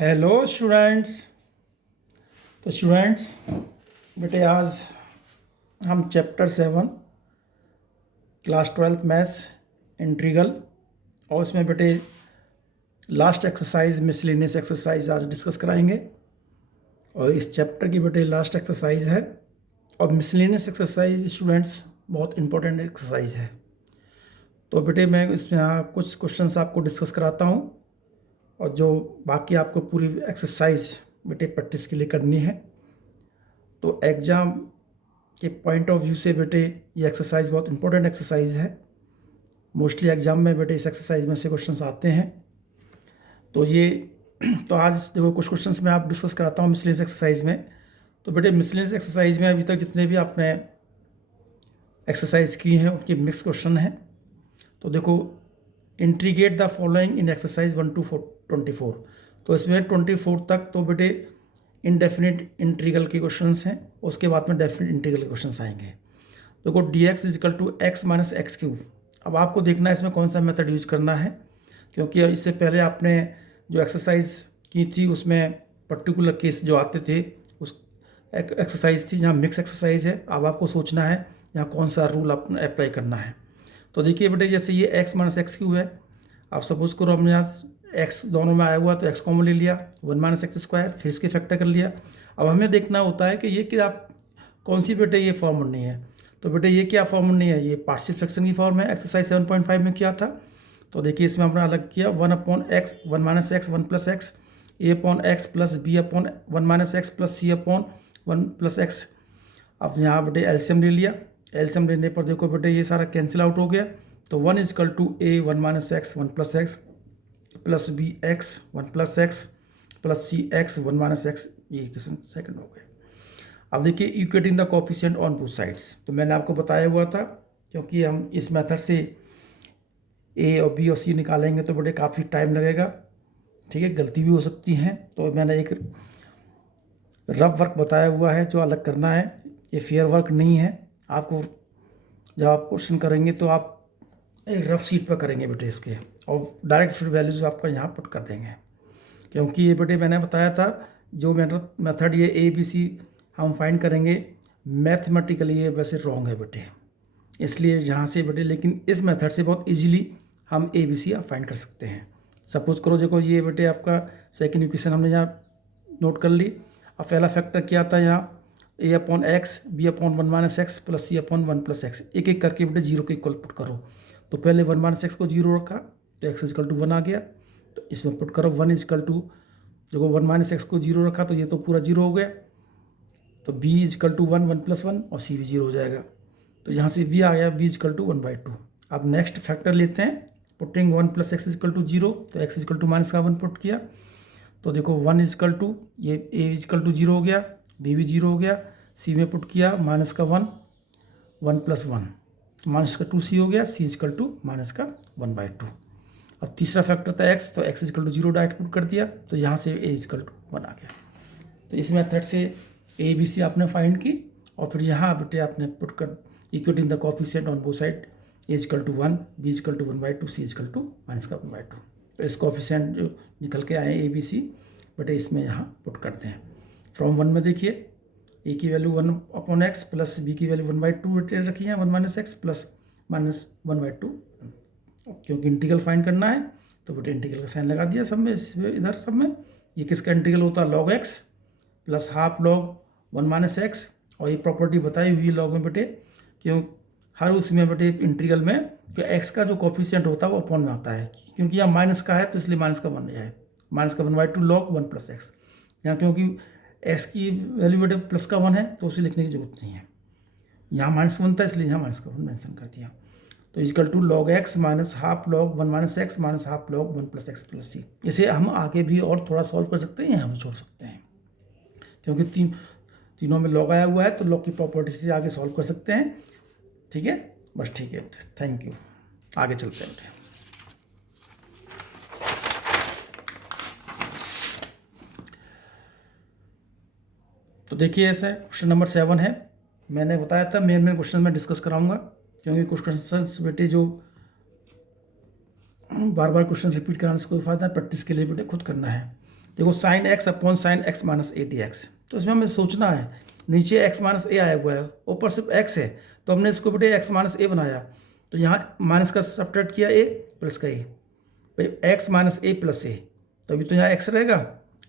Hello students. तो students बेटे आज हम चैप्टर 7 क्लास 12 मैथ्स इंटीग्रल और उसमें बेटे लास्ट एक्सरसाइज मिसलेनियस एक्सरसाइज आज डिस्कस कराएंगे। और इस चैप्टर की बेटे लास्ट एक्सरसाइज है। और मिसलेनियस एक्सरसाइज स्टूडेंट्स बहुत इंपॉर्टेंट एक्सरसाइज है। तो बेटे मैं इसमें यहाँ कुछ क्वेश्चंस आपको डिस्कस कराता हूँ और जो बाकी आपको पूरी एक्सरसाइज बेटे प्रैक्टिस के लिए करनी है। तो एग्ज़ाम के पॉइंट ऑफ व्यू से बेटे ये एक्सरसाइज बहुत इंपॉर्टेंट एक्सरसाइज है। मोस्टली एग्ज़ाम में बेटे इस एक्सरसाइज में से क्वेश्चंस आते हैं। तो ये तो आज देखो कुछ क्वेश्चंस मैं आप डिस्कस कराता हूँ मिसलेनियस एक्सरसाइज में। तो बेटे मिसलेनियस एक्सरसाइज में अभी तक जितने भी आपने एक्सरसाइज की हैं उनके मिक्स क्वेश्चन हैं। तो देखो integrate the following in exercise 1 to 24। तो इसमें 24 तक तो बेटे इनडेफिनिट इंटीग्रल के क्वेश्चंस हैं। उसके बाद में डेफिनिट इंटीग्रल के क्वेश्चंस आएंगे। देखो dx equal to x minus x cube. अब आपको देखना है इसमें कौन सा मेथड यूज करना है, क्योंकि इससे पहले आपने जो एक्सरसाइज की थी उसमें पर्टिकुलर केस जो आते थे उस एक्सरसाइज थी, यहाँ मिक्स एक्सरसाइज है। अब आपको सोचना है यहाँ कौन सा रूल आपने अप्लाई करना है। तो देखिए बेटे जैसे ये एक्स माइनस एक्स क्यूब है। आप सपोज करो हमने यहाँ एक्स दोनों में आया हुआ तो एक्स कॉमन ले लिया, 1 माइनस एक्स स्क्वायर, फिर इसके फैक्टर कर लिया। अब हमें देखना होता है कि ये क्या कौन सी बेटे ये फॉर्म नहीं है। तो बेटे ये क्या फॉर्म नहीं है, ये पार्शियल फ्रैक्शन की फॉर्म है। एक्सरसाइज 7.5 में किया था। तो देखिए इसमें हमने अलग किया 1 upon x 1 minus x 1 plus x, A upon x plus B upon 1 minus x plus C upon 1 plus x. अब यहाँ बेटे एलसीएम ले लिया। एलसीएम लेने पर देखो बेटे ये सारा कैंसिल आउट हो गया। तो 1 equal to A 1 minus x 1 plus x plus B x 1 plus x plus C x 1 minus x, ये इक्वेशन सेकंड हो गए। अब देखिए equating the coefficient on both sides. तो मैंने आपको बताया हुआ था क्योंकि हम इस मेथड से ए और बी और सी निकालेंगे तो बेटे काफ़ी टाइम लगेगा, ठीक है, गलती भी हो सकती हैं। तो मैंने एक रफ वर्क बताया हुआ है जो अलग करना है। ये फेयर वर्क नहीं है। आपको जब आप क्वेश्चन करेंगे तो आप एक रफ शीट पर करेंगे बेटे इसके, और डायरेक्ट फिर वैल्यूज आपका यहाँ पुट कर देंगे। क्योंकि ये बेटे मैंने बताया था जो मेथड ये ए बी सी हम फाइंड करेंगे मैथमेटिकली ये वैसे रॉन्ग है बेटे, इसलिए यहाँ से बेटे लेकिन इस मेथड से बहुत इजीली हम ए बी सी आप फाइंड कर सकते हैं। सपोज करो देखो ये बेटे आपका सेकेंड इक्वेशन हमने यहाँ नोट कर ली। अब पहला फैक्टर क्या था यहाँ A upon x B upon 1 minus x plus C upon 1 plus x, एक एक करके बेटे जीरो के इक्वल पुट करो। तो पहले 1 माइनस एक्स को जीरो रखा तो एक्स इजकल टू 1 आ गया। तो इसमें पुट करो 1 इजकल टू, देखो 1 माइनस एक्स को जीरो रखा तो ये तो पूरा जीरो हो गया। तो b इजकल टू 1 1 प्लस 1 और c भी जीरो हो जाएगा। तो यहाँ से v आ गया b इजकल टू 1/2। अब नेक्स्ट फैक्टर लेते हैं, putting 1 plus x equal to 0। तो x इजकल टू माइनस का 1 पुट किया तो देखो 1 इजकल टू ये a इजकल टू 0 हो गया, b भी 0 हो गया। c में पुट किया माइनस का 1 1 प्लस 1 माइनस का 2c हो गया, c इजकल टू माइनस का 1/2। अब तीसरा फैक्टर था x, तो x equal to 0 direct put कर दिया तो यहाँ से a इजकल टू 1 आ गया। तो इस मेथड से ए बी सी आपने फाइंड की और फिर यहाँ बेटे आपने पुट कर equating the coefficient on both side, A equal to 1 B equal to 1/2 C equal to minus का 1/2। तो इस कोएफिशिएंट जो निकल के आए ए बी सी बेटे इसमें यहाँ पुट करते हैं। फ्रॉम 1 में देखिए ए की value 1 upon x plus B की वैल्यू 1/2 बेटे रखी है 1 माइनस एक्स प्लस माइनस 1/2। क्योंकि इंटीग्रल फाइंड करना है तो बेटे इंटीग्रल का साइन लगा दिया सब में, इधर सब में। ये किसका इंटीग्रल होता है log x plus half log 1 minus x, और ये प्रॉपर्टी बताई हुई है लॉग में बेटे क्यों हर उसमें बेटे इंटीग्रल में कि एक्स का जो कोएफिशिएंट होता है वो अपॉन में आता है, क्योंकि यहाँ माइनस का है तो इसलिए माइनस का 1 है, माइनस का 1/2 लॉग 1 प्लस एक्स। यहाँ क्योंकि एक्स की वैल्यू बेटे प्लस का 1 है तो उसे लिखने की जरूरत नहीं है, यहाँ माइनस 1 था इसलिए यहाँ माइनस का 1 मेंशन कर दिया। तो is equal to log x minus half log 1 minus x minus half log 1 plus x plus C. इसे हम आगे भी और थोड़ा सॉल्व कर सकते हैं, यहाँ हम छोड़ सकते हैं क्योंकि तीनों में लॉग आया हुआ है तो लॉग की प्रॉपर्टी से आगे सॉल्व कर सकते हैं। ठीक है, बस ठीक है बेटे, थैंक यू। आगे चलते हैं बेटे। तो देखिए ऐसे क्वेश्चन नंबर 7 है। मैंने बताया था मेन क्वेश्चन में डिस्कस कराऊंगा क्योंकि कुछ क्वेश्चन बेटे जो बार बार क्वेश्चन रिपीट कराने से कोई फायदा है, प्रैक्टिस के लिए बेटे खुद करना है। देखो sign x upon sine x minus A D x, तो इसमें हमें सोचना है, नीचे एक्स माइनस ए आया हुआ है, ऊपर सिर्फ एक्स है, तो हमने इसको बेटे एक्स माइनस ए बनाया, तो यहाँ माइनस का सब्ट्रैक्ट किया ए प्लस का ए, भाई एक्स माइनस ए प्लस ए, तो अभी तो यहाँ एक्स रहेगा।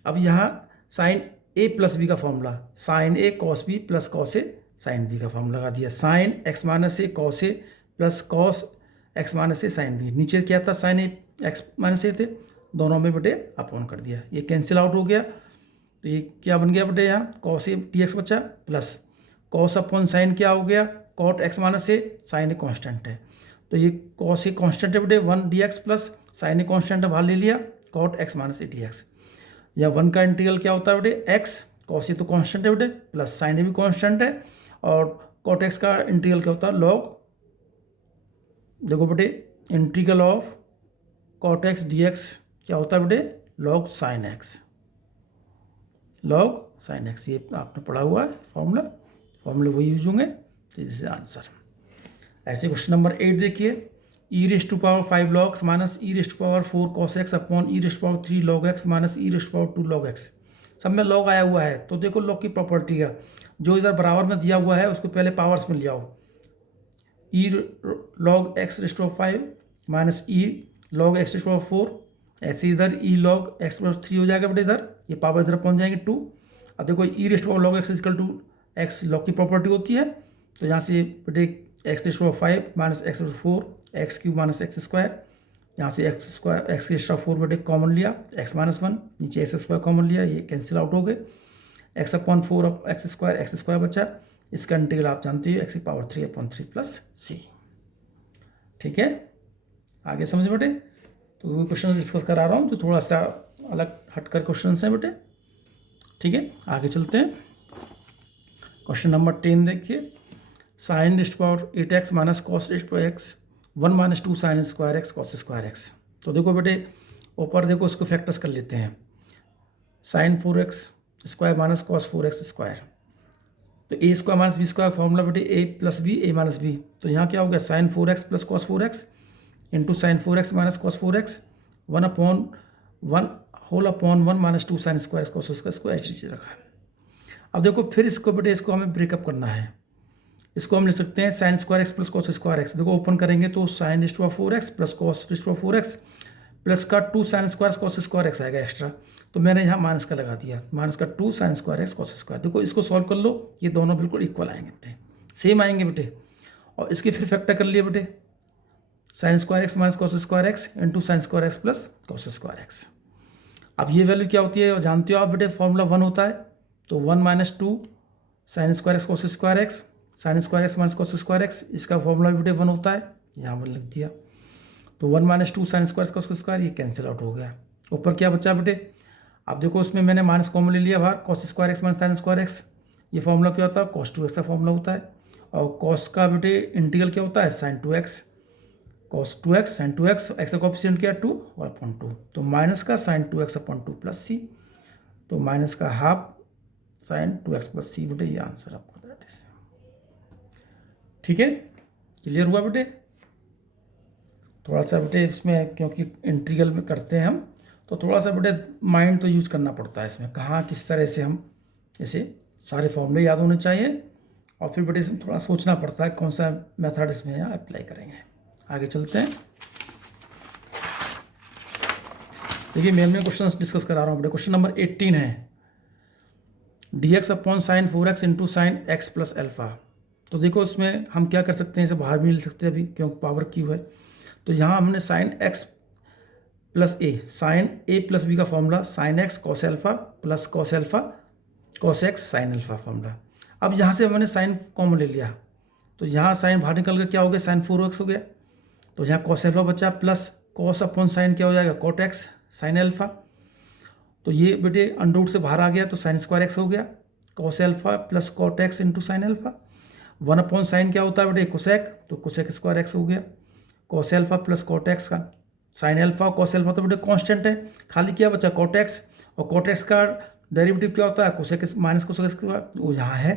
अब यहाँ साइन ए प्लस बी का formula, sign A cos B plus cos A sine B का फॉर्मूला लगा दिया, sine x minus A cos A plus cos x minus A sine B, नीचे क्या था साइन ए एक्स माइनस ए थे, दोनों में बेटे अपॉन कर दिया, ये कैंसिल आउट हो गया, तो ये क्या बन गया बेटे यहाँ कॉस ए डी एक्स बचा, प्लस कॉस अपॉन साइन क्या हो गया cot x minus A, sine A constant है, तो ये कॉस ए कॉन्स्टेंट है बेटे 1 D x plus sine A constant है बाहर ले लिया cot x minus A D x, या 1 का इंटीग्रल क्या होता है बेटे एक्स, कॉस ए तो कॉन्स्टेंट है बेटे प्लस साइन ए भी कॉन्स्टेंट है, और कॉट एक्स का इंटीग्रल क्या होता है लॉग, देखो बेटे integral of cot x D x क्या होता है बेटे log sine x, log sine x, ये आपने पढ़ा हुआ है फॉर्मूले वही यूज होंगे, तो दिस इज आंसर। ऐसे क्वेश्चन नंबर 8 देखिए, e raised to power 5 log x minus e raised to power 4 cos x upon e raised to power 3 log x minus e raised to power 2 log x, सब में log आया हुआ है, तो देखो log की property का जो इधर बराबर में दिया हुआ है उसको पहले पावर्स में ले आओ, e log x raised to power 5 minus e log x raised to power 4, ऐसे इधर ई लॉग एक्स प्लस 3 हो जाएगा बेटे, इधर ये पावर इधर पहुंच जाएंगे 2, अब देखो e raised to power log x equal to x log की प्रॉपर्टी होती है, तो यहाँ से बेटे x raised to power 5 minus x raised to 4 x cube minus x square, यहाँ से x square x raised to 4 बेटे कॉमन लिया एक्स माइनस 1, नीचे एक्स स्क्वायर कॉमन लिया, ये कैंसिल आउट हो गए, एक्स अपॉन 4 एक्स स्क्वायर बचा, इसका इंटीग्रल आप जानते हो एक्स की पावर 3 अपॉन 3 प्लस सी, ठीक है आगे समझे बेटे, तो क्वेश्चन डिस्कस करा रहा हूँ जो थोड़ा सा अलग हटकर क्वेश्चन हैं बेटे, ठीक है आगे चलते हैं। क्वेश्चन नंबर 10 देखिए, sine raised power 8x minus cos raised power x 1 minus 2 sine square x cos square x, तो देखो बेटे ऊपर देखो इसको फैक्टर्स कर लेते हैं, sine 4x square minus cos 4x square, तो A square minus B square formula बेटे A plus B A minus B, तो यहाँ क्या हो गया sine 4x plus cos 4x into sine 4x minus cos 4x 1 upon 1 whole upon 1 minus 2 sine square cos square ऐसे चीज़ रखा है। अब देखो फिर इसको बेटे इसको हमें ब्रेकअप करना है, इसको हम लिख सकते हैं sine square x plus cos square x, देखो ओपन करेंगे तो sine raised to power 4x plus cos raised to power 4x plus का 2 sine square cos square x आएगा एक्स्ट्रा, तो मैंने यहाँ माइनस का लगा दिया, माइनस का 2 sine square x cos square, देखो इसको सॉल्व कर लो, ये दोनों बिल्कुल इक्वल आएंगे बेटे, सेम आएंगे बेटे, और इसके फिर फैक्टर कर लिए बेटे sign square x minus cos square x into sign square x plus cos square x. अब ये वैल्यू क्या होती है और जानते हो आप बेटे फॉर्मूला 1 होता है, तो 1 minus 2 sine square x cos square x sign square x minus cos square x, इसका फॉर्मूला बेटे 1 होता है, यहाँ पर लिख दिया, तो 1 minus 2 sine square cos square, ये कैंसिल आउट हो गया, ऊपर क्या बचा बेटे, अब देखो उसमें मैंने माइनस कॉमन ले लिया बाहर, cos square x minus sine square x, ये फॉर्मूला क्या होता है कॉस 2x का फॉर्मूला होता है, और कॉस का बेटे इंटीग्रल क्या होता है sine 2x, cos 2x sine 2x x का कोएफिशिएंट क्या 2 और अपॉन 2, तो माइनस का साइन 2x अपॉन 2 प्लस सी, तो माइनस का हाफ साइन 2x प्लस सी बेटे, ये आंसर आपका दैट इज, ठीक है क्लियर हुआ बेटे। थोड़ा सा बेटे इसमें क्योंकि इंटीग्रल में करते हैं हम, तो थोड़ा सा बेटे माइंड तो यूज करना पड़ता है इसमें, कहाँ किस तरह से हम जैसे सारे फॉर्मूले याद होने चाहिए, और फिर बेटे इसमें थोड़ा सोचना पड़ता है कौन सा मेथड इसमें यहाँ अप्लाई करेंगे। आगे चलते हैं, देखिए मैं क्वेश्चन डिस्कस करा रहा हूँ बेटे, क्वेश्चन नंबर 18 है, D x upon sine 4x into sine x plus alpha, तो देखो इसमें हम क्या कर सकते हैं, इसे बाहर भी ले सकते हैं अभी क्योंकि पावर क्यू है, तो यहाँ हमने साइन एक्स प्लस ए, साइन ए प्लस बी का formula sine x cos alpha plus cos alpha cos x sine alpha formula, अब यहाँ से मैंने साइन कॉमन ले लिया, तो यहाँ साइन बाहर निकल कर क्या हो गया साइन 4x हो गया, तो यहाँ कॉस एल्फा बचा प्लस कॉस अपॉन साइन क्या हो जाएगा कॉट एक्स साइन एल्फा, तो ये बेटे अंडर से बाहर आ गया तो साइन स्क्वायर एक्स हो गया, cos alpha plus cot x into sine alpha, 1 upon sine क्या होता है बेटे कोसेक, तो कोसेक स्क्वायर एक्स हो गया, cos alpha plus cot x का साइन एल्फा कॉस एल्फा तो बेटे कांस्टेंट है, खाली क्या बचा कॉट एक्स, और कॉट एक्स का डेरिवेटिव क्या होता है कोसेक माइनस कोसेक स्क्वायर, वो यहाँ है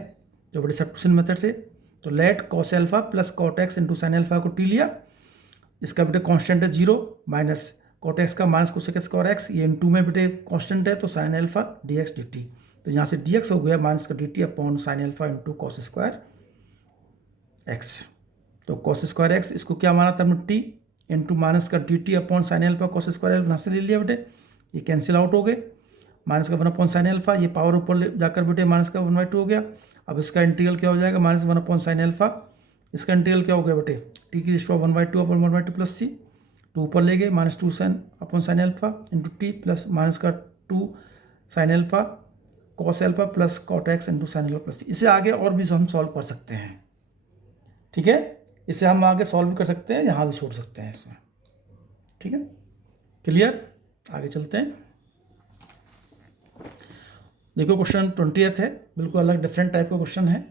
जो बेटे सब्स्टिट्यूशन मेथड से, तो let cos alpha plus cot x into sine alpha को टी लिया, इसका बेटे कांस्टेंट है 0 माइनस कॉट एक्स का माइनस कोसेक स्क्वायर एक्स, ये इन टू में बेटे कॉन्स्टेंट है तो sine alpha D x D T, तो यहाँ से डी एक्स हो गया माइनस का D T upon sine alpha into cos square x. तो कॉस स्क्वायर एक्स इसको क्या माना था हमने टी इंटू माइनस का D T upon sine alpha cos square alpha यहाँ से ले लिया बेटे, ये कैंसिल आउट हो गए, माइनस का 1 अपॉन साइन अल्फा, ये पावर ऊपर जाकर बेटे माइनस का 1/2 हो गया। अब इसका इंटीग्रल क्या हो जाएगा माइनस 1 अपॉन साइन अल्फा, इसका इंटीग्रल क्या हो गया बेटे टी की raised 1/2 upon 1/2 plus C, two ऊपर ले गए minus 2 sine upon sine alpha into T plus minus का 2 sine alpha cos alpha plus cot x into sine alpha plus C. इसे आगे और भी हम सॉल्व कर सकते हैं, ठीक है, इसे हम आगे सॉल्व भी कर सकते हैं, यहाँ भी छोड़ सकते हैं इसमें, ठीक है, क्लियर। आगे चलते हैं। देखो क्वेश्चन 20th है, बिल्कुल अलग डिफरेंट टाइप का क्वेश्चन है।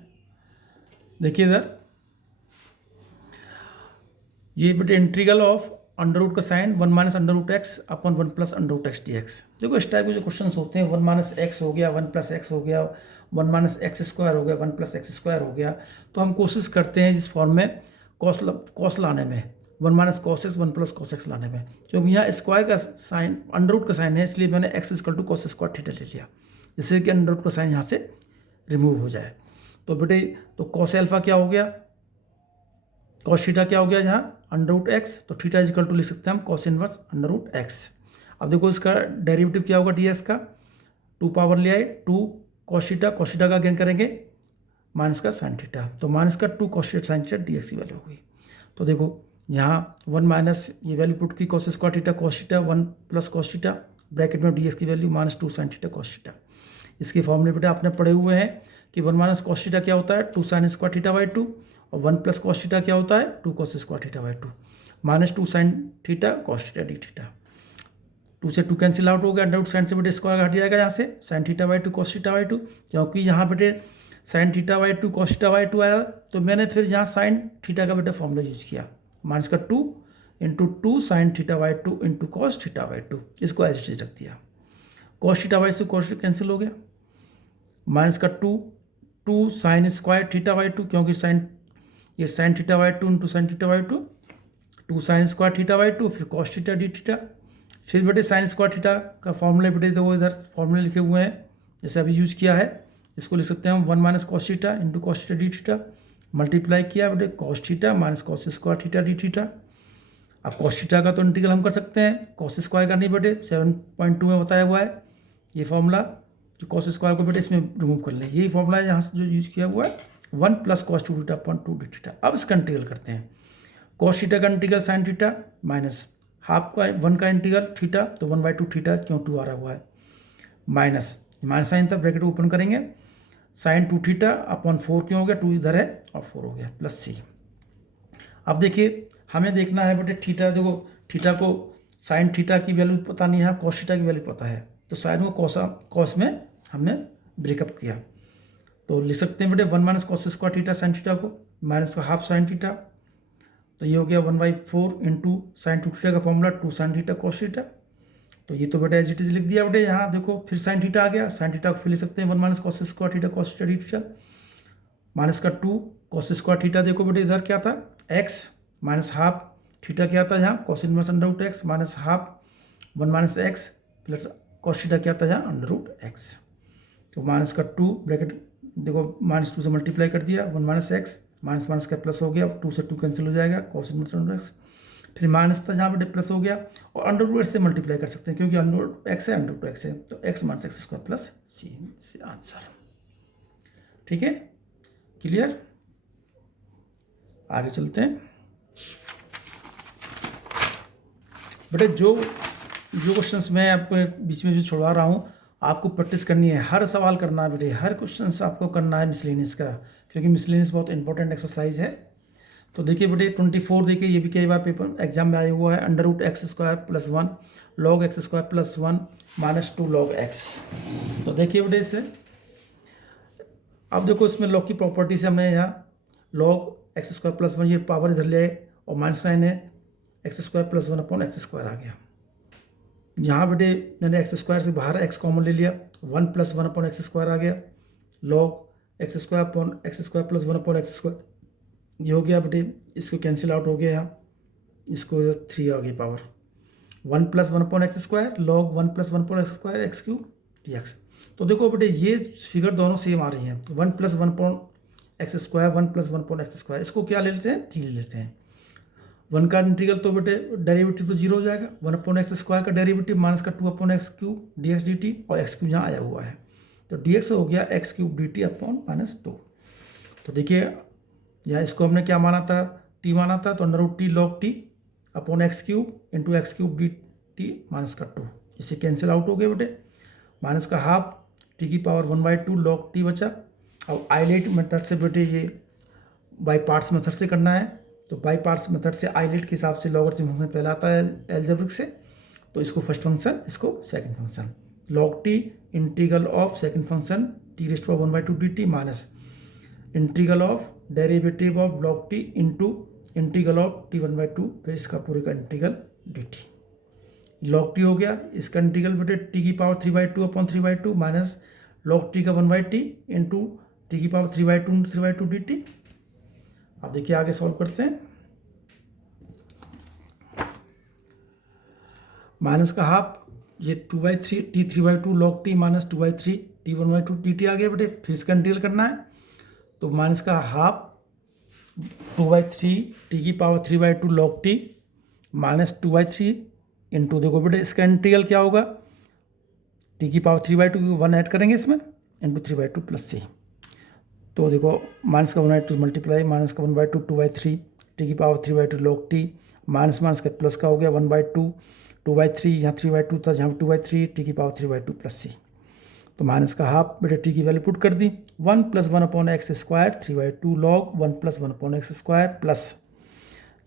देखिए इधर ये बेटे इंटीग्रल ऑफ अंडर रूट का sine 1 minus under root x upon 1 plus under root x D x. देखो इस टाइप के जो क्वेश्चन होते हैं 1 माइनस एक्स हो गया 1 प्लस एक्स हो गया 1 माइनस एक्स स्क्वायर हो गया 1 प्लस एक्स स्क्वायर हो गया, तो हम कोशिश करते हैं जिस फॉर्म में कॉस लाने में 1 minus cos x 1 plus cos x लाने में, क्योंकि यहाँ स्क्वायर का साइन अंडर रूट का साइन है इसलिए मैंने x equal to cos square theta ले लिया, जिससे कि अंडर रूट का साइन यहाँ से रिमूव हो जाए। तो बेटे तो कॉस एल्फा क्या हो गया, कॉस थीटा क्या हो गया यहाँ अंडर रूट एक्स, तो थीटा इज इक्वल टू लिख सकते हैं हम cos inverse under root x. अब देखो इसका डेरिवेटिव क्या होगा डी एक्स का, 2 पावर ले आए 2 कॉस थीटा का गेन करेंगे माइनस का साइन थीटा, तो माइनस का 2 cos theta sine theta D x की वैल्यू हो गई। तो देखो यहाँ 1 माइनस ये वैल्यू पुट की cos square theta cos theta 1 plus cos theta bracket में डी एक्स की value minus 2 sine theta cos theta. इसके फॉर्मूले बेटा आपने पढ़े हुए हैं कि 1 माइनस कॉस थीटा क्या होता है 2 साइन स्क्वायर थीटा बाई 2 और 1 प्लस कॉस थीटा क्या होता है 2 cos square theta by 2 minus 2 sine theta cos theta D theta. 2 से 2 कैंसिल आउट हो गया, अंडर रूट साइन से बेटे स्क्वायर हट जाएगा यहाँ से sine theta by 2 cos theta by 2, क्योंकि यहाँ बेटे sine theta by 2 cos theta by 2 आया, तो मैंने फिर यहाँ साइन थीटा का बेटा फॉर्मूला यूज किया माइनस का 2 into 2 sine theta by 2 into cos theta by 2, इसको एज इट इज रख दिया। कॉस थीटा बाई से कॉस कैंसिल हो गया, माइनस का 2 साइन स्क्वायर थीटा बाई 2, क्योंकि साइन ये sine theta by 2 into sine theta by 2 sine square theta by 2 फिर कॉस थीटा डी थीटा, फिर बेटे साइन स्क्वायर थीटा का फॉर्मूला बेटे देखो इधर फॉर्मूले लिखे हुए हैं जैसे अभी यूज़ किया है, इसको लिख सकते हैं हम 1 minus cos theta into cos theta D theta, multiply किया बेटे cos theta minus cos square theta D theta. अब कॉस थीटा का तो इंटीग्रल हम कर सकते हैं, कॉस स्क्वायर का नहीं बेटे 7.2 में बताया हुआ है ये फॉर्मूला, जो कॉस स्क्वायर को बेटे इसमें रिमूव कर लें, यही फॉर्मूला है यहाँ से जो यूज किया हुआ है 1 plus cos 2 theta upon 2 D theta. अब इसका इंटीग्रल करते हैं, कॉस थीटा का integral sine theta minus half का 1 का इंटीग्रल थीटा, तो 1/2 थीटा क्यों 2 आ रहा हुआ है माइनस माइनस साइन था ब्रैकेट ओपन करेंगे साइन 2 थीटा अपॉन 4 क्यों हो गया 2 इधर है और 4 हो गया प्लस सी। अब देखिए हमें देखना है बेटे थीटा, देखो थीटा को साइन थीटा की वैल्यू पता नहीं है, कॉस थीटा की वैल्यू पता है, तो साइन को कॉस में हमने ब्रेकअप किया, तो लिख सकते हैं बेटे 1 minus cos square theta sine theta को माइनस का हाफ साइन थीटा, तो ये हो गया 1/4 इंटू साइन 2 थीटा का formula 2 sine theta cos theta, तो ये तो बेटा एज इट इज लिख दिया बेटे। यहाँ देखो फिर साइन थीटा आ गया, साइन थीटा को फिर लिख सकते हैं 1 minus cos square theta cos theta D theta minus का 2 कॉस स्क्वायर थीटा, देखो बेटे इधर क्या था एक्स माइनस हाफ थीटा क्या था यहाँ cos inverse under root x minus half 1 minus x plus cos theta क्या था यहाँ अंडर रूट एक्स, तो माइनस का 2 ब्रैकेट देखो माइनस 2 से मल्टीप्लाई कर दिया 1 माइनस एक्स माइनस माइनस का प्लस हो गया 2 से 2 कैंसिल हो जाएगा कॉस इनवर्स अंडर एक्स, फिर माइनस था जहाँ पे प्लस हो गया और अंडर रूट से मल्टीप्लाई कर सकते हैं क्योंकि अंडर रूट एक्स है अंडर रूट एक्स है, तो x minus x square plus C answer, ठीक है क्लियर। आगे चलते हैं बेटे, जो क्वेश्चंस मैं आपको बीच में जो छोड़ा रहा हूँ आपको प्रैक्टिस करनी है, हर सवाल करना है बेटे, हर क्वेश्चंस आपको करना है मिसलेनियस का, क्योंकि मिसलेनियस बहुत इंपॉर्टेंट एक्सरसाइज है। तो देखिए बेटे 24 देखिए ये भी कई बार पेपर एग्जाम में आया हुआ है, under root x square plus 1 log x square plus 1 minus 2 log x. तो देखिए बेटे इससे अब देखो इसमें लॉग की प्रॉपर्टी से हमने यहाँ लॉग एक्स स्क्वायर प्लस 1 ये पावर इधर ले आए और माइनस साइन है x square plus 1 upon x square आ गया, यहाँ बेटे मैंने एक्स स्क्वायर से बाहर एक्स कॉमन ले लिया 1 प्लस 1 अपॉन एक्स स्क्वायर आ गया log x square upon x square plus 1 upon x square, ये हो गया बेटे, इसको कैंसिल आउट हो गया यहाँ, इसको 3 आ गई power, 1 plus 1/x² log 1 plus 1/x² x cube dx। तो देखो बेटे ये फिगर दोनों सेम आ रही हैं, 1 प्लस 1/x², 1 प्लस 1/x², इसको क्या ले लेते हैं, 3 ले लेते हैं। 1 का इंटीग्रल तो बेटे डेरिवेटिव तो 0 हो जाएगा, 1/x² का डेरिवेटिव माइनस का 2/x³ dx dt, और एक्स क्यूब यहाँ आया हुआ है, तो dx हो गया x³ dt अपॉन -2। तो देखिए यहाँ इसको हमने क्या माना था, t माना था, तो √t log t upon x³ into x³ dt -2, इससे कैंसिल आउट हो गए बेटे। माइनस का हाफ t की पावर 1/2 log t बचा। अब आइलेट मेथड से बेटे ये बाई पार्ट्स मेथड से करना है, तो बाई पार्ट्स मेथड से आइलेट के हिसाब से लॉगरिथम फंक्शन पहला आता है एल्जेब्रिक से, तो इसको फर्स्ट फंक्शन, इसको second function, log t integral of second function t⁻1/2 dt minus integral of derivative of log t into integral of t1/2, फिर इसका पूरे का इंटीग्रल dt। log t हो गया, इसका इंटीग्रल बेटे t की power 3/2 upon 3/2 minus log t का 1/t इंटू t की पावर 3/2 इंटू 3/2 dt। अब देखिए आगे सॉल्व करते हैं। माइनस का हाफ ये 2/3 t 3/2 log t minus 2/3 t 1/2 dt आ गया बेटे, फिर इसका इंटीग्रल करना है, तो माइनस का हाफ 2/3 t की power 3/2 log t minus 2/3 into, देखो बेटे इसका इंटीग्रल क्या होगा, t की पावर 3/2 1 ऐड करेंगे इसमें, इंटू 3/2 प्लस c। तो देखो माइनस का 1/2 मल्टीप्लाई, माइनस का 1/2 2/3 t की power 3/2 log t minus minus का प्लस का हो गया 1/2 2/3, यहाँ 3/2 था, जहाँ 2/3 t की पावर 3/2 प्लस c। तो माइनस का हाफ बेटे t की वैल्यू पुट कर दी, 1 plus 1/x² 3/2 log 1 plus 1/x² plus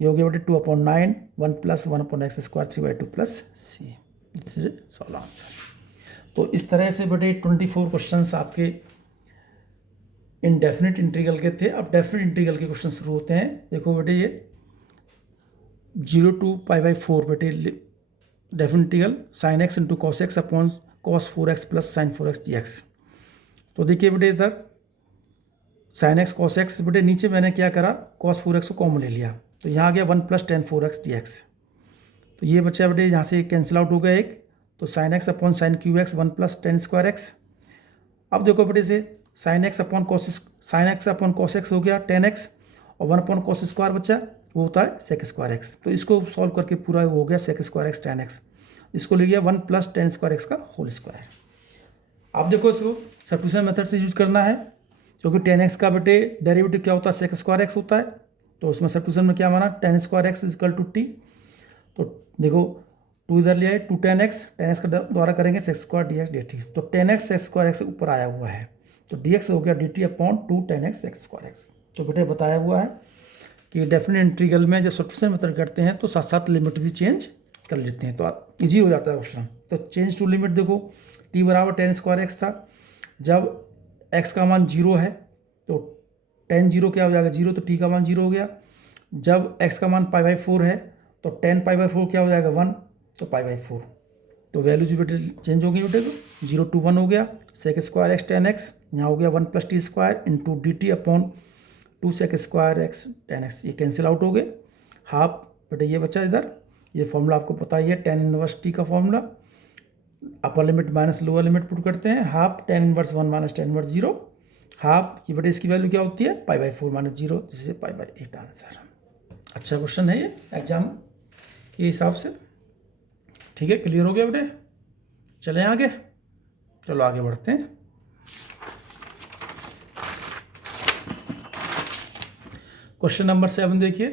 ये हो गया बेटे 2/9 1 plus 1/x² 3/2 plus c। This is solve answer. तो इस तरह से बेटे 24 क्वेश्चंस आपके इनडेफिनिट इंटीग्रल के थे। अब डेफिनिट इंटीग्रल के क्वेश्चन शुरू होते हैं। देखो बेटे ये 0 to π/4 बेटे definite integral sin x into cos x upon cos 4x plus sin 4x dx। तो देखिए बेटे इधर sin x cos x, बेटे नीचे मैंने क्या करा, cos 4x को कॉमन ले लिया, तो यहाँ आ गया 1 प्लस tan 4x dx। तो ये बच्चा बेटे यहाँ से कैंसिल आउट हो गया एक, तो sin x upon sin cube x 1 plus tan square x। अब देखो बेटे से sin x upon cos x हो गया tan x, और 1 अपॉन cos स्क्वायर बचा, वो होता है sec स्क्वायर x। तो इसको सॉल्व करके पूरा हो गया sec square x tan x, इसको ले गया 1 प्लस tan स्क्वायर x का होल स्क्वायर। अब देखो इसको सब्स्टिट्यूशन मेथड से यूज करना है, क्योंकि tan x का बेटे डेरिवेटिव क्या होता है, sec स्क्वायर x होता है, तो उसमें सब्स्टिट्यूशन में क्या माना, tan square x equal to t। तो देखो 2 इधर लिया है, 2 tan x का द्वारा करेंगे sec स्क्वायर dx dt, तो tan x sec square x ऊपर आया हुआ है, तो dx हो गया dt upon 2 tan x sec square x। तो बेटे बताया हुआ है कि डेफिनेट इंटीग्रल में जब सब्स्टिट्यूशन मेथड करते हैं तो साथ साथ लिमिट भी चेंज कर लेते हैं, तो इजी हो जाता है क्वेश्चन। तो चेंज टू लिमिट देखो t बराबर tan स्क्वायर x था, जब x का मान 0 है तो tan 0 क्या हो जाएगा 0, तो t का मान 0 हो गया। जब x का मान π/4 है तो tan π/4 क्या हो जाएगा 1, तो π/4। तो वैल्यूज बेटे चेंज हो गई बेटे, तो 0 to 1 हो गया, sec square x tan x यहाँ हो गया 1 plus T square into dt upon 2 sec square x tan x, ये कैंसिल आउट हो गए। हाफ बेटे ये बचा इधर, ये फॉर्मूला आपको पता ही है tan इनवर्स t का फॉर्मूला, अपर limit minus lower limit put करते हैं, half tan inverse 1 minus tan inverse 0, half ये बेटे इसकी वैल्यू क्या होती है π/4 माइनस 0, जिससे π/8 आंसर। अच्छा क्वेश्चन है ये एग्जाम के हिसाब से, ठीक है, क्लियर हो गया बेटे। चलें आगे, चलो आगे बढ़ते हैं। क्वेश्चन नंबर 7 देखिए,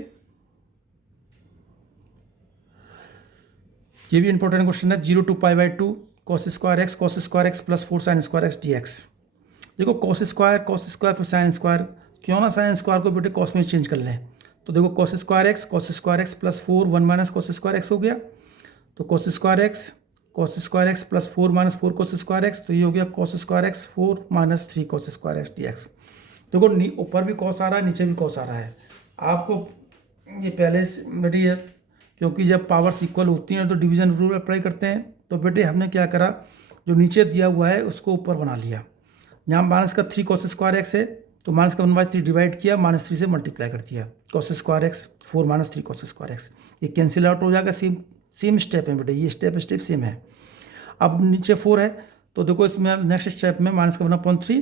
ये भी इंपॉर्टेंट क्वेश्चन है। 0 to π/2 cos square x plus 4 sin square x dx। देखो cos स्क्वायर फिर sin स्क्वायर, क्यों ना sin स्क्वायर को बेटे cos में चेंज कर लें। तो देखो cos square x plus 4 1 minus cos square x हो गया, तो cos square x plus 4 minus 4 cos square x, तो ये हो गया cos square x 4 minus 3 cos square x dx। देखो ऊपर भी cos आ रहा है, नीचे भी cos आ रहा है। आपको ये पहले से बेटे है, क्योंकि जब पावर्स इक्वल होती हैं तो डिवीजन रूल अप्लाई करते हैं, तो बेटे हमने क्या करा, जो नीचे दिया हुआ है उसको ऊपर बना लिया। यहाँ माइनस का 3 cos स्क्वायर x है, तो माइनस का 1/3 डिवाइड किया, माइनस 3 से मल्टीप्लाई कर दिया, cos square x 4 minus 3 cos square x, ये कैंसिल आउट हो जाएगा सेम सेम स्टेप है बेटे, ये स्टेप सेम है। अब नीचे 4 है तो देखो इसमें नेक्स्ट स्टेप में माइनस का 1/3,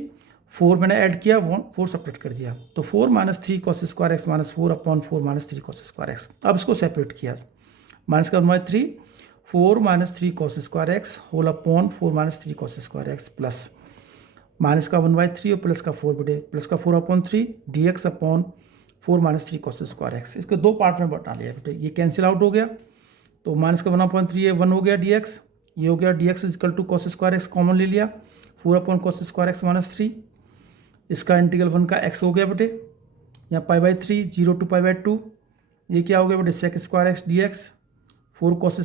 4 मैंने ऐड किया, 4 सेपरेट कर दिया, तो 4 - 3 cos square x minus 4/4 - 3 cos square x. अब इसको सेपरेट किया, माइनस का 1/3, 4 - 3 cos square x whole upon 4 - 3 cos square x plus minus का 1/3 और प्लस का 4 बेटे, प्लस का 4/3 dx upon 4 - 3 cos square x. इसके दो पार्ट में बटा लिया बेटे, ये कैंसिल आउट हो गया, तो माइनस का 1/3 है 1 हो गया dx, ये हो गया dx equal to cos square x common ले लिया, 4/cos स्क्वायर एक्स माइनस 3, इसका इंटीग्रल 1 का x हो गया बेटे, यहाँ π/3 0 to π/2, ये क्या हो गया बेटे sec square x dx, 4 cos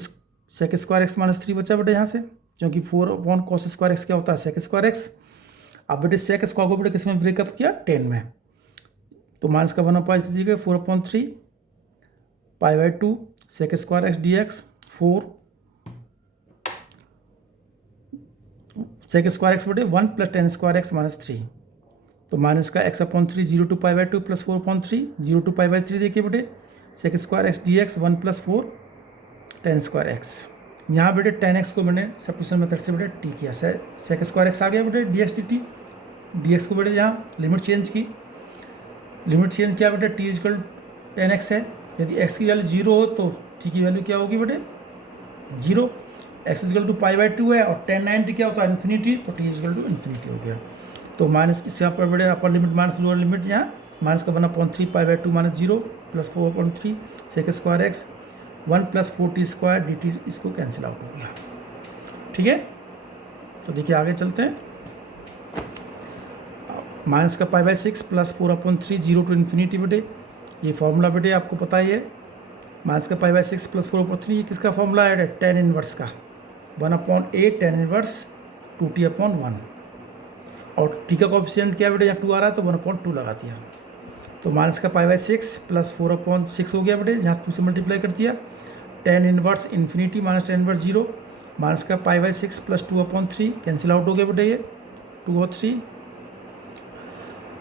sec square x minus 3 बचा बेटे यहाँ से, क्योंकि 4/cos स्क्वायर एक्स क्या होता है sec स्क्वायर एक्स। अब बेटे sec स्क्वायर को बेटे किस में ब्रेकअप किया 10 में, तो माइनस का 1/3 दी गई 4/3 π/2 sec square x dx, 4 sec square x बेटे 1 + tan स्क्वायर एक्स माइनस 3, तो माइनस का x/3 0 to π/2 प्लस 4/3 0 to π/3 देखिए बेटे sec square x dx 1 + 4 tan square x. यहाँ बेटे tan x को मैंने सब्स्टिट्यूशन मेथड से बेटे t किया, sec स्क्वायर एक्स आ गया बेटे dx dt, dx को बेटे यहाँ लिमिट चेंज की, लिमिट चेंज किया बेटे t इजकल tan x है, यदि x की वैल्यू 0 हो तो t की वैल्यू क्या होगी बेटे 0, x इजकल टू π/2 है और tan 90 क्या होता है इन्फिनिटी, तो t इजकल टू इन्फिनिटी हो गया। तो माइनस इससे यहाँ पर बेटे अपर लिमिट माइनस लोअर लिमिट, यहाँ माइनस का 1/3 π/2 - 0 plus 4/3 sec square x 1 + 4t square dt, इसको कैंसिल आउट हो गया। ठीक है, तो देखिए आगे चलते हैं, माइनस का π/6 प्लस 4/3 0 to इन्फिनिटी बेटे, ये फॉर्मूला बेटे आपको पता ही है, माइनस का π/6 प्लस 4/3 ये किसका फॉर्मूला है tan इनवर्स का, 1/a tan इनवर्स 2t/1, और टी का कोएफिशिएंट क्या बेटे यहाँ 2 आ रहा है तो 1/2 लगा दिया, तो माइनस का π/6 प्लस 4/6 हो गया बेटे, यहाँ 2 से मल्टीप्लाई कर दिया, tan inverse infinity minus tan inverse 0, minus का π/6 प्लस 2/3 कैंसिल आउट हो गया बेटे, ये 2 और 3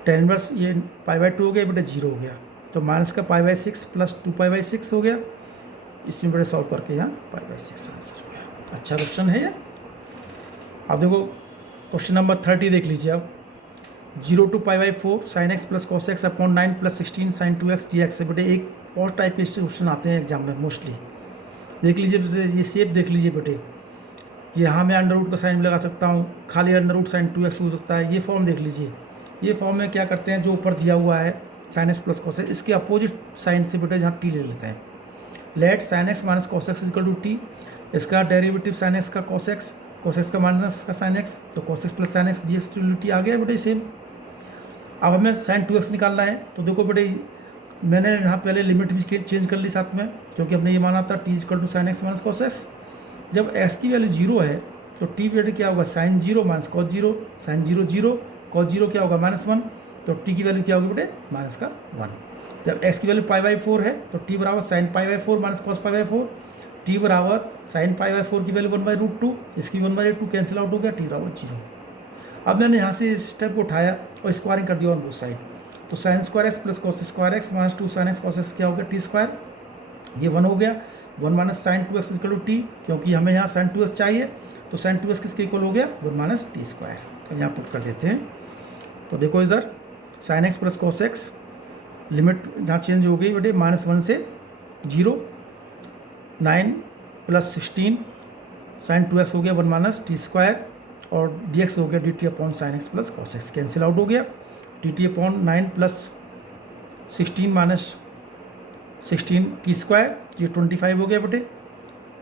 tan इनवर्स ये π/2 हो गया बेटे 0 हो गया, तो माइनस का π/6 प्लस 2π/6 हो गया, इसमें बेटे सॉल्व करके यहाँ π/6 आंसर हो गया। अच्छा क्वेश्चन है ये। अब देखो क्वेश्चन नंबर 30 देख लीजिए, अब 0 to π/4 sin x plus cos x upon 9 + 16 sin 2x dx से बेटे एक और टाइप के क्वेश्चन आते हैं एग्जाम में मोस्टली, देख लीजिए जैसे ये शेप देख लीजिए बेटे, यहाँ मैं अंडर रूट का साइन भी लगा सकता हूँ, खाली अंडर रूट sin 2x हो सकता है, ये फॉर्म देख लीजिए, ये फॉर्म में क्या करते हैं जो ऊपर दिया हुआ है sin x plus cos x, इसके अपोजिट साइन से बेटे जहाँ t ले लेते हैं, let sin x minus cos x equal to t, इसका डेरिवेटिव sin x का cos x का माइनस का sin x, तो cos x plus sin x dx dt आ गया बेटे सेम। अब हमें sin 2x निकालना है, तो देखो बेटे मैंने यहाँ पहले लिमिट भी चेंज कर ली साथ में, क्योंकि हमने ये माना था t equal to sin x minus cos x, जब x की वैल्यू 0 है तो t बेटे क्या होगा sin 0 minus cos 0, sin 0 0 cos 0 क्या होगा -1, तो t की वैल्यू क्या होगी बेटे माइनस का 1। जब x की वैल्यू π/4 है तो t बराबर sin π/4 माइनस cos π/4, t बराबर sin π/4 की वैल्यू 1/√2, इसकी 1/2 कैंसिल आउट हो गया, t बराबर 0। अब मैंने यहाँ से इस स्टेप को उठाया और स्क्वायरिंग कर दिया ऑन बोथ साइड, तो sin square x plus cos square x minus 2 sin x cos x क्या हो गया t स्क्वायर, ये 1 हो गया, 1 minus sin 2x equal to t, क्योंकि हमें यहाँ sin 2x चाहिए, तो sin 2x किसके इक्वल हो गया 1 माइनस t स्क्वायर। अब यहाँ पुट कर देते हैं, तो देखो इधर sin x plus cos x limit जहाँ चेंज हो गई बेटे -1 से 0, 9 + 16 sin 2x हो गया 1 माइनस t स्क्वायर, और dx हो गया dt/sin x plus cos x, cancel out हो गया, dt/9 + 16 माइनस 16 t स्क्वायर, ये 25 हो गया बेटे,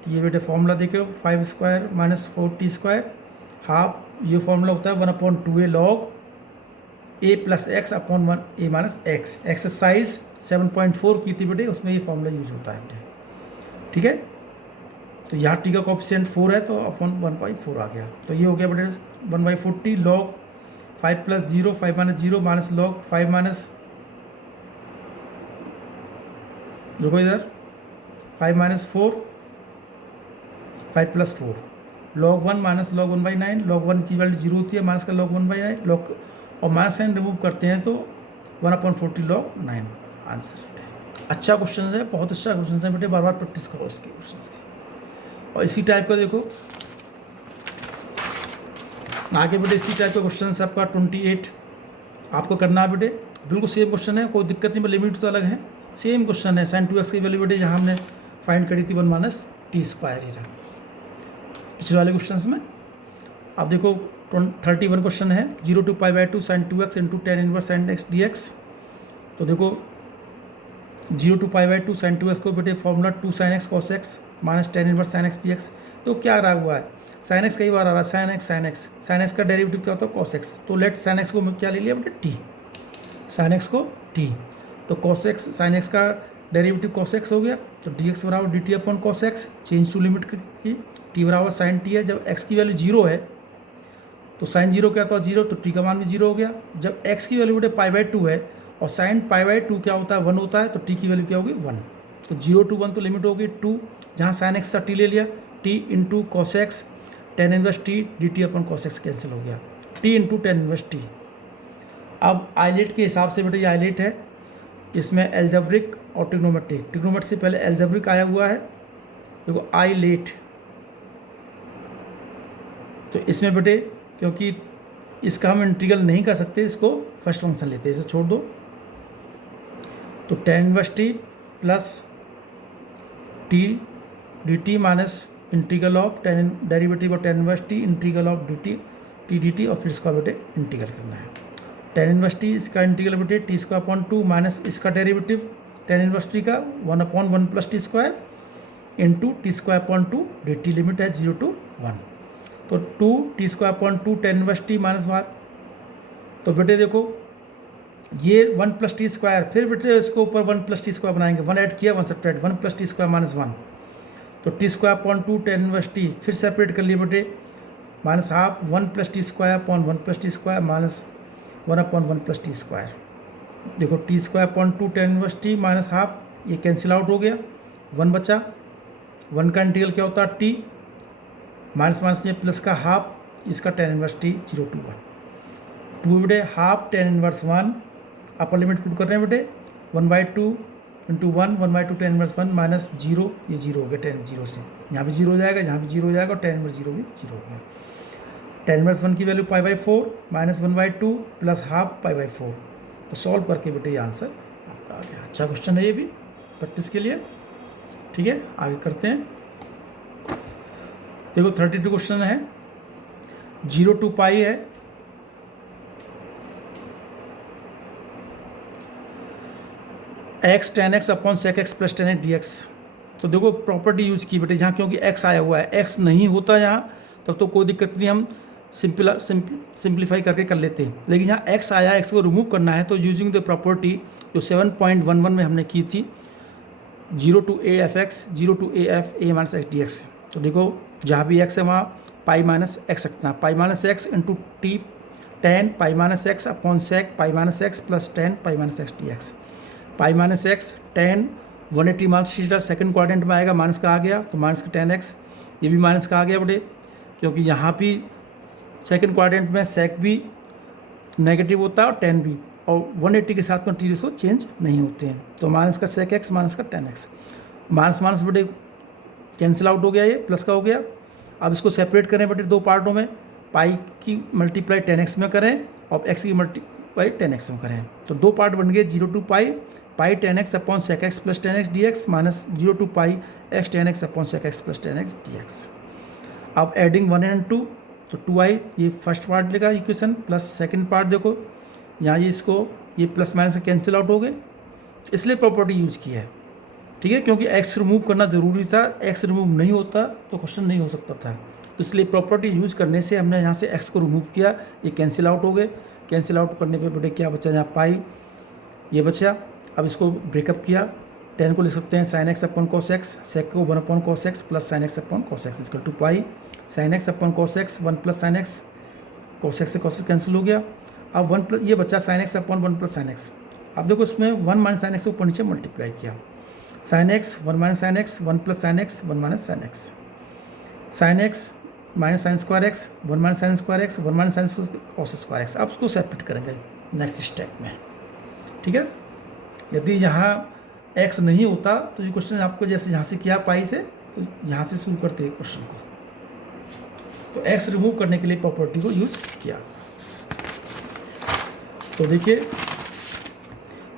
तो ये बेटे फॉर्मूला देखो 5 square minus 4 t square half, ये फॉर्मूला होता है 1/2a log a plus x upon 1a minus x, exercise 7.4 की थी बेटे, उसमें ये फॉर्मूला यूज होता है बेटे। ठीक है, तो यहाँ t का कोएफिशिएंट 4 है तो अपॉन 1/4 आ गया, तो ये हो गया बेटे 1/40 log 5 + 0 5 - 0 माइनस log 5 माइनस, देखो इधर 5 - 4 5 + 4 log 1 माइनस log 1/9, log 1 की वैल्यू 0 होती है, माइनस का log 1/9 log, और माइनस साइन रिमूव करते हैं तो 1/40 log 9 आंसर। अच्छा क्वेश्चन है, बहुत अच्छा क्वेश्चन है बेटे, बार बार प्रैक्टिस करो इसके क्वेश्चन की। और इसी टाइप का देखो आगे बेटे, इसी टाइप का क्वेश्चन है आपका 28 आपको करना है बेटे। बिल्कुल सेम क्वेश्चन है, कोई दिक्कत नहीं, लिमिट तो अलग है, सेम क्वेश्चन है। sin 2x की वैल्यू बेटे जहाँ हमने फाइंड करी थी 1 माइनस टी स्क्वायर ही रहा पिछले वाले क्वेश्चन में। अब देखो 31 क्वेश्चन है, 0 to π/2 sin 2x into tan inverse sin x dx। तो देखो 0 to π/2 sin 2x को बेटे formula 2 sin x cos x minus tan inverse sin x dx। तो क्या रहा हुआ है, sin x कई बार आ रहा है, sin x का डेरिवेटिव क्या होता है cos x। तो लेट sin x को मैं क्या ले लिया बेटे t, sin x को t। तो cos x sin x का डेरिवेटिव cos x हो गया, तो dx बराबर dt upon cos x, change to limit की, t बराबर sin t है। जब x की वैल्यू 0 है तो sin 0 क्या होता है 0, तो t का मान भी 0 हो गया। जब x की वैल्यू बेटे π/2 है और sin π/2 क्या होता है 1 होता है, तो t की वैल्यू क्या होगी 1। तो 0 to 1 तो लिमिट होगी 2, जहाँ sin x का t ले लिया, t into cos x tan inverse t dt अपन cos x कैंसिल हो गया, t into tan inverse t। अब आइलेट के हिसाब से बेटे ये आइलेट है, इसमें एल्जेब्रिक और ट्रिग्नोमेट्री से पहले एल्जेब्रिक आया हुआ है। देखो आइलेट, तो इसमें बेटे क्योंकि इसका हम इंटीग्रल नहीं कर सकते, इसको फर्स्ट फंक्शन लेते हैं, इसे छोड़ दो। तो ten inverse T plus T D T minus integral of ten derivative of ten inverse T integral of D T और फिर इसका बेटे इंटीग्रल करना है। टेन इनवर्स टी इसका इंटीग्रल बेटे टी स्क्वायर अपॉन 2 माइनस इसका डेरिवेटिव टेन इनवर्स टी का 1 upon 1 plus T square into T square upon 2 D T, limit है 0 to 1। तो 2 T square upon 2 tan inverse T minus 1। तो बेटे देखो ये 1 प्लस टी स्क्वायर, फिर बेटे इसको ऊपर 1 प्लस टी स्क्वायर बनाएंगे, 1 ऐड किया 1 subtract, 1 plus T square minus 1। तो T square upon 2 tan inverse T, फिर सेपरेट कर लिए बेटे minus half 1 plus T square upon 1 plus T square minus 1 upon 1 plus T square. देखो T square upon 2 tan inverse T minus half, ये cancel out हो गया, 1 बचा। 1 का इंटीग्रल क्या होता है टी, माइनस माइनस ये प्लस का हाफ, इसका टेन इनवर्स टी 0 to 1। 2 बेटे half tan inverse 1, upper limit put कर रहे हैं बेटे 1/2 इंटू 1/2 टेन इनवर्स 1 माइनस 0, ये 0 हो गया, टेन 0 से यहाँ भी 0 हो जाएगा, यहाँ भी 0 हो जाएगा और टेन इनवर्स 0 भी 0 हो गया। टेन इनवर्स 1 की वैल्यू π/4 माइनस 1/2 प्लस हाफ π/4। तो सॉल्व करके बेटे ये आंसर आपका आ गया। अच्छा क्वेश्चन है ये भी प्रैक्टिस के लिए, ठीक है। आगे करते हैं। देखो 32 क्वेश्चन है, 0 to π है, x tan x upon sec x plus tan x dx। तो देखो प्रॉपर्टी यूज की बेटे, यहाँ क्योंकि x आया हुआ है, x नहीं होता यहाँ तब तो कोई दिक्कत नहीं, हम सिंप्लीफाई करके कर लेते हैं। लेकिन यहाँ x आया, x को रिमूव करना है, तो यूजिंग द प्रॉपर्टी जो 7.11 में हमने की थी, 0 to a f x 0 to a f a minus x dx। तो देखो जहाँ भी x है वहाँ पाई माइनस एक्स रखना, pi minus x into t tan pi minus x upon sec pi minus x plus tan pi minus x dx। Pi minus x tan 180 minus theta second quadrant में आएगा, minus का आ गया तो minus का ten x, ये भी minus का आ गया बेटे, क्योंकि यहाँ भी सेकंड क्वाड्रेंट में सेक भी नेगेटिव होता है और टेन भी, और 180 के साथ में टी रेशो चेंज नहीं होते हैं। तो माइनस का सेक एक्स माइनस का टेन एक्स, माइनस माइनस बेटे कैंसिल आउट हो गया, ये प्लस का हो गया। अब इसको सेपरेट करें बेटे दो पार्टों में, पाई की मल्टीप्लाई टेन एक्स में करें और एक्स की मल्टीप्लाई टेन एक्स में करें। तो दो पार्ट बन गए, 0 to pi tan x upon sec x plus tan x D x minus 0 to pi x tan x upon sec x plus tan x D x. अब adding 1 and 2, तो 2i ये first part लेगा equation, plus second part देखो यहाँ ये इसको ये plus minus cancel out हो गए, इसलिए प्रॉपर्टी यूज़ की है, ठीक है। क्योंकि एक्स रिमूव करना ज़रूरी था, एक्स रिमूव नहीं होता तो क्वेश्चन नहीं हो सकता था, तो इसलिए प्रॉपर्टी यूज़ करने से हमने यहाँ से एक्स को रिमूव किया, ये कैंसिल आउट हो गए। कैंसिल आउट करने पे बेटे क्या बचा, यहाँ पाई ये बचा। अब इसको ब्रेकअप किया, टेन को लिख सकते हैं sine x upon cos x, sec को 1 upon cos x plus sine x upon cos x equal to pi sine x upon cos x 1 plus sine x, cos x से कॉस एक्स कैंसिल हो गया। अब 1 plus ये बचा sine x upon 1 plus sine x. अब देखो इसमें 1 minus sine x ऊपर नीचे मल्टीप्लाई किया, sine x 1 minus sine x 1 plus sine x 1 minus sine x, sine x minus sine square x 1 minus sine square x 1 minus sine cos square x. अब उसको separate करेंगे next step में, ठीक है। यदि यहाँ x नहीं होता तो ये क्वेश्चन आपको जैसे यहाँ से किया पाई से तो यहाँ से शुरू करते हैं क्वेश्चन को। तो एक्स रिमूव करने के लिए प्रॉपर्टी को यूज किया। तो देखिए,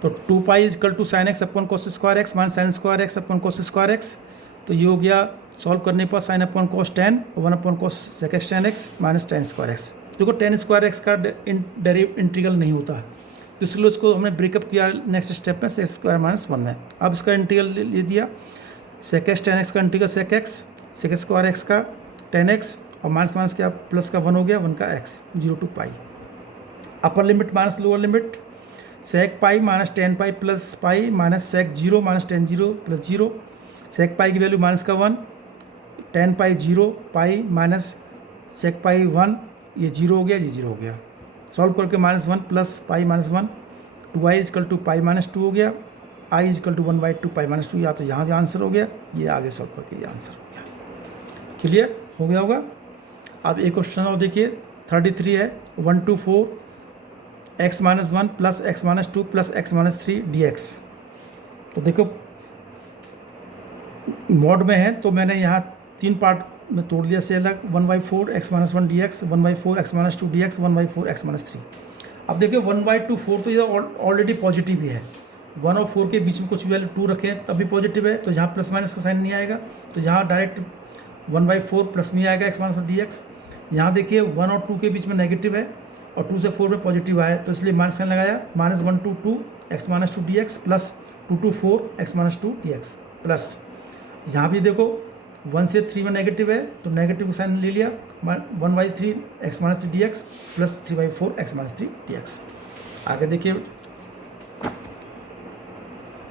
तो 2 pi equal to sine x upon cos square x minus sine square x upon cos square x. तो ये हो गया, सॉल्व करने पर साइन अपॉन कोस 10 और 1 upon cos sec x tan x minus tan square x. देखो 10 स्क्वायर एक्स का integral नहीं होता, इसलिए उसको हमने ब्रेकअप किया नेक्स्ट स्टेप में सेक स्क्वायर माइनस 1 में। अब इसका इंटीग्रल ले दिया, सेक एक्स टेन एक्स का integral sec x, sec square x का 10x और माइनस माइनस क्या प्लस का 1 हो गया, 1 का x, 0 to pi. Upper limit minus lower limit, sec pi minus 10 pi plus pi minus sec 0 minus 10 0 plus 0। Sec pi की value minus का 1, 10 पाई 0 पाई minus सेक पाई 1, ये 0 हो गया, ये 0 हो गया। सॉल्व करके minus 1 plus pi minus 1, 2i equal to pi minus 2 हो गया, i equal to 1/2 pi minus 2। या तो यहाँ भी आंसर हो गया, ये आगे सॉल्व करके ये आंसर हो गया। क्लियर हो गया होगा। अब एक क्वेश्चन और देखिए, 33 है, 1 to 4 x minus 1 plus x minus 2 plus x minus 3 dx। तो देखो मॉड में है, तो मैंने यहाँ 3 पार्ट में तोड़ दिया से अलग, 1/4 x minus 1 dx, 1/4 x minus 2 dx, 1/4 x minus 3। अब देखिए 1/2 4 तो ये ऑलरेडी पॉजिटिव ही है, 1 और 4 के बीच में कुछ वैल्यू 2 रखें तब भी पॉजिटिव है, तो यहाँ प्लस माइनस का साइन नहीं आएगा, तो यहाँ डायरेक्ट 1/4 प्लस में आएगा एक्स माइनस 1 dx। यहाँ देखिए 1 और 2 के बीच में नेगेटिव है और 2 से 4 में पॉजिटिव आया, तो इसलिए माइनस साइन लगाया, minus 1 to 2 x minus 2 dx plus 2 to 4 x minus 2 dx plus यहाँ भी देखो 1 से 3 में नेगेटिव है, तो नेगेटिव साइन ले लिया, 1/3 x minus 3 dx plus 3/4 x minus 3 dx। आगे देखिए,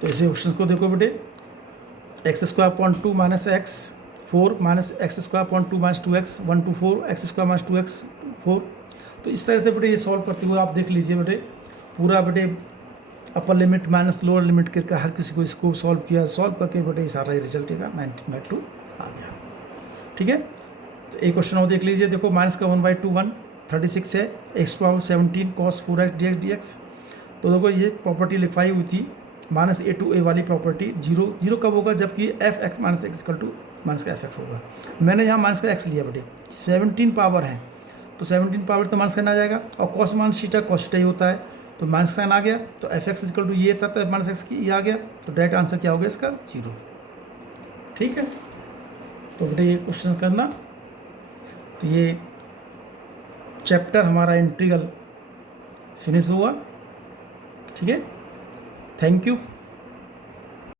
तो ऐसे ऑप्शन को देखो बेटे, x square upon 2 minus x 4 minus x square upon 2 minus 2x 1 to 4 x square minus 2x 4। तो इस तरह से बेटे ये सॉल्व करते हुए आप देख लीजिए बेटे, पूरा बेटे अपर लिमिट माइनस लोअर लिमिट करके हर किसी को इसको सॉल्व किया, सॉल्व करके बेटे सारा रिजल्ट का 19/2 आ गया। ठीक है, तो एक क्वेश्चन और देख लीजिए, देखो माइनस का 1/2 1 36 है, x power 17 cos 4x dx। तो देखो ये प्रॉपर्टी लिखवाई हुई थी माइनस a to a वाली प्रॉपर्टी, 0 कब होगा, जबकि f x minus x equal to minus का एफ एक्स होगा। मैंने यहाँ माइनस का एक्स लिया बेटे, 17 पावर है, तो 17 पावर तो माइनस करना आ जाएगा, और cos minus theta cos theta ही होता है, तो माइनस साइन आ गया, तो एफ एक्स इक्वल टू ये था, तो माइनस एक्स की ये आ गया, तो डायरेक्ट आंसर क्या हो गया इसका 0। ठीक है, तो बेटे ये क्वेश्चन करना। तो ये चैप्टर हमारा इंटीग्रल फिनिश हुआ। ठीक है, थैंक यू।